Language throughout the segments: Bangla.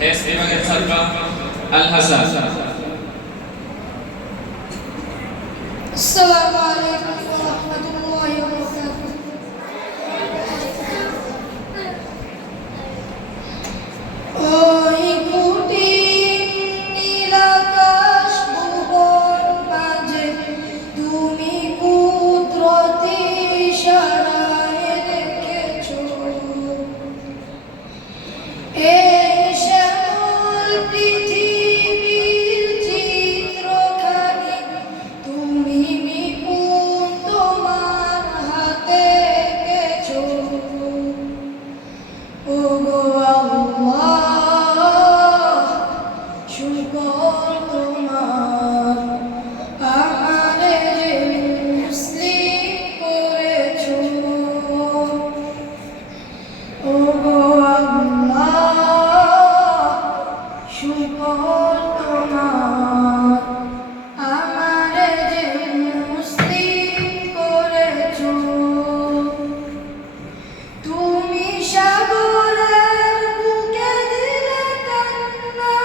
হেস বিভাগের ছাত্র আল হাসান। আসসালামু আলাইকুম ওয়া রাহমাতুল্লাহি ওয়া বারাকাতুহু। ওই কুটির নীল আকাশ ভুবন মাঝে তুমি কুদরতি ইশারায় রেখেছো। এই শ্যামল পৃথিবীর চিত্রখানি তুমি নিপুণ তোমার হাতে এঁকেছো। ওগো আল্লাহ, শুকর তোমার, আমারে যে মুসলিম করেছো। ওগো আল্লাহ, শুকর তোমার, আমারে যে মুসলিম করেছো। তুমি সাগরের বুকে দিলে কান্না,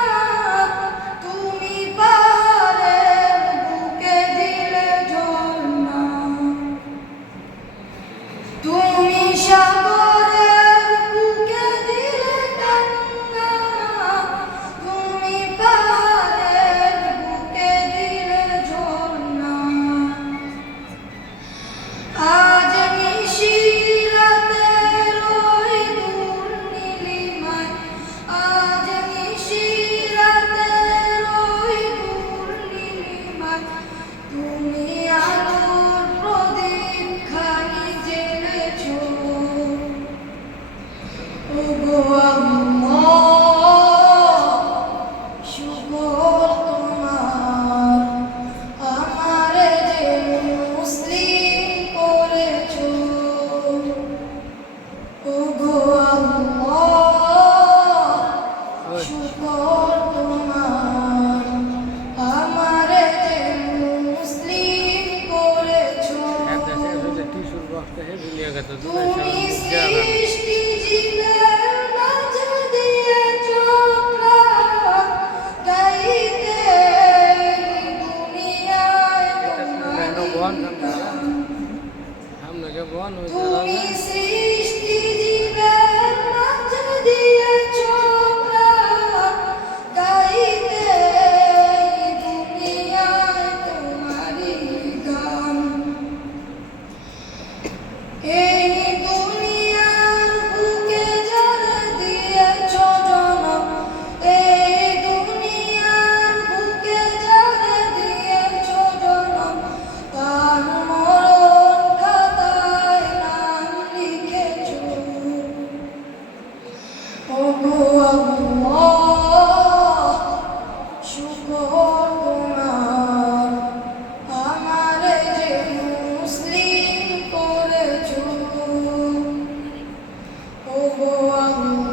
তুমি পাহাড়ের বুকে দিলে ঝর্ণা। তুমি সাগরের বুকে দিলে কান্না, তুমি পাহাড়ের বুকে দিলে ঝর্ণা। আজ নিশিরাতের ওই দূর নীলিমায়, আজ নিশিরাতের ওই দূর নীলিমায়, তুমি আলোর প্রদীপ খানি জ্বেলেছো। ওগো আল্লাহ, শুকর তোমার, আমারে যে মুসলিম করেছো। ওগো আল্লাহ, শুকর তোমার, আমারে যে মুসলিম করেছো। তুমি সৃষ্টি জীবের মাঝে দিয়েছো প্রাণ, গাইতে দুনিয়ায় তোমারই গান। তুমি সৃষ্টি জীবের মাঝে দিয়েছো প্রাণ, গাইতে দুনিয়ায় তোমারই গান। এই দুনিয়ার বুকে যারা দিয়েছো জনম, এই দুনিয়ার বুকে যারা দিয়েছো জনম, তার মরণ খাতায় নাম লিখেছো। ওগো আল্লাহ, শুকর তোমার, আমারে যে মুসলিম করেছো। ওগো আল্লাহ।